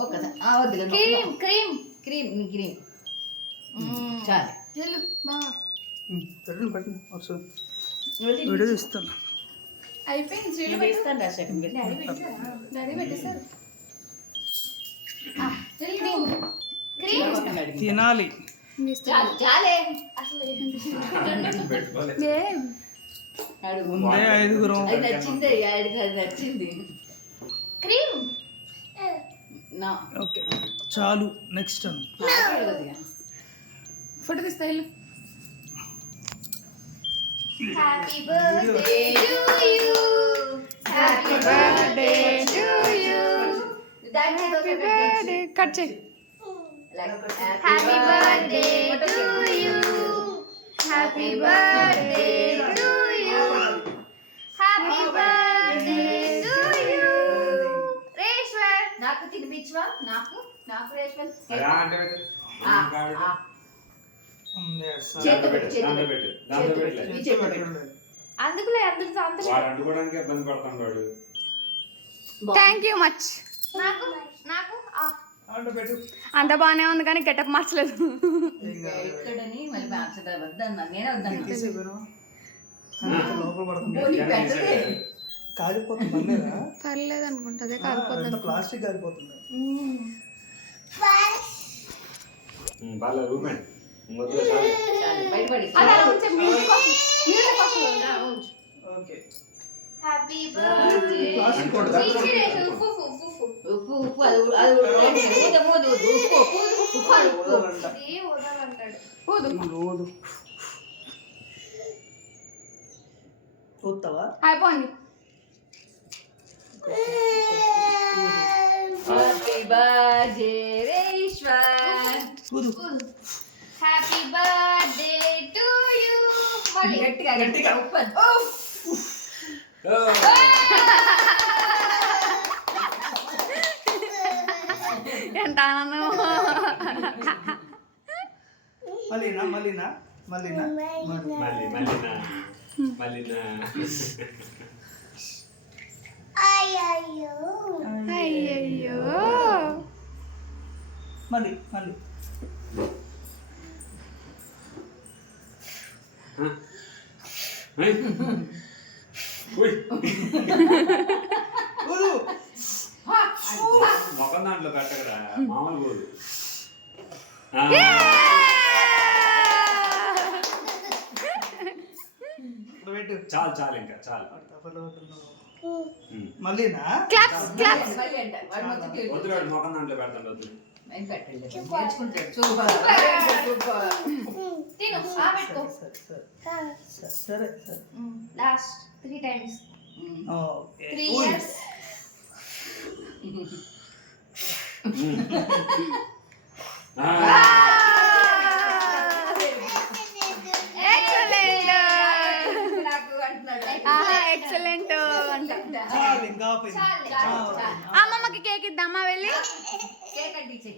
ఒక్కసారి cream cream cream cream చాలు పెట్టండి ఒకసారి వీడియో తీస్తాను. అయిపోయింది డాడీ పెట్టేశారు. తినాలి. చాలే ముందే 5 నచ్చింది నచ్చింది క్రీమ్. ఓకే చాలు. నెక్స్ట్ ఫోటో తీస్తా. Happy birthday to you, happy birthday to you. Happy birthday cut చేయి. Happy birthday to you, happy birthday to you, happy birthday to you. Reshwar నాకు తినిపించవా? నాకు నాకు రేష్వర్ థ్యాంక్ యూ మచ్. నాకు నాకు అంత బాగానే ఉంది కానీ గెటప్ మార్చలేదు. పర్లేదు అనుకుంటా. అదే కాలిపోతుంది. ప్లాస్టిక్ కాలిపోతుంది. Happy birthday. అయిపోయింది. Happy birthday Reshwar. Happy birthday to you. గట్టిగా గట్టిగా ఎంత ఆనందం. మళ్ళీనా మళ్ళీనా మళ్ళీనా అయ్యయ్యో మళ్ళీ మళ్ళీ మొఖం దాంట్లో పెట్టకరా మామూలు పోదు. చాలు చాలు ఇంకా చాలు. మళ్ళీనా వద్దు మొఖం దాంట్లో పెడతాను. వద్దు సరే లాస్ట్ 3 times. 3 years. ఎక్సలెంట్. అమ్మమ్మకి కేక్ ఇద్దామా? వెళ్ళి కేక్ కట్టించే.